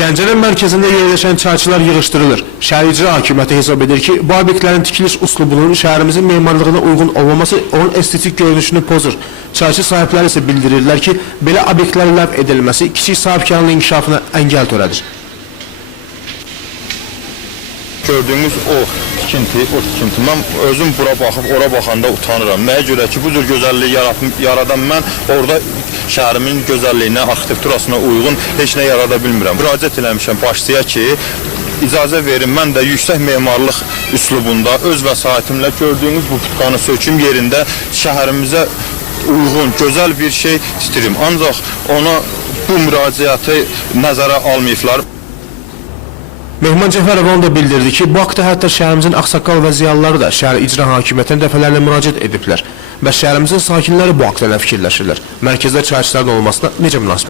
Gəncənin mərkəzində yerləşən çayçılar yığışdırılır. Şəhər İcra Hakimiyyəti hesab edir ki, bu obyektlərin tikiliş üslubunun şəhərimizin memarlığına uyğun olmaması onun estetik görünüşünü pozur. Çayçı sahibləri isə bildirirlər ki, belə obyektlərin ləğv edilməsi kiçik sahibkarlığın inkişafına əngəl törədir. Gördüğünüz o tikinti, mən özüm bura baxıb, ora baxanda utanıram. Nəyə görə ki, bu cür gözəlliyi yaradan mən orada şəhərimin gözəlliyinə, arxitekturasına uyğun heç nə yarada bilmirəm. Müraciət eləmişəm başçıya ki, icazə verin, mən də yüksək memarlıq üslubunda öz vəsaitimlə gördüyünüz bu putkanı söküm yerində şəhərimizə uyğun, gözəl bir şey istəyirəm. Ancaq ona bu müraciəti nəzərə almayıblar. Mehman Cəfərov onu da bildirdi ki, bu haqda hətta şəhərimizin ağsaqqal və ziyalıları da şəhər icra hakimiyyətinə dəfələrlə müraciət ediblər və şəhərimizin sakinləri bu haqda nə fikirləşirlər? Mərkəzdə çayçıların olmasına necə münasibət?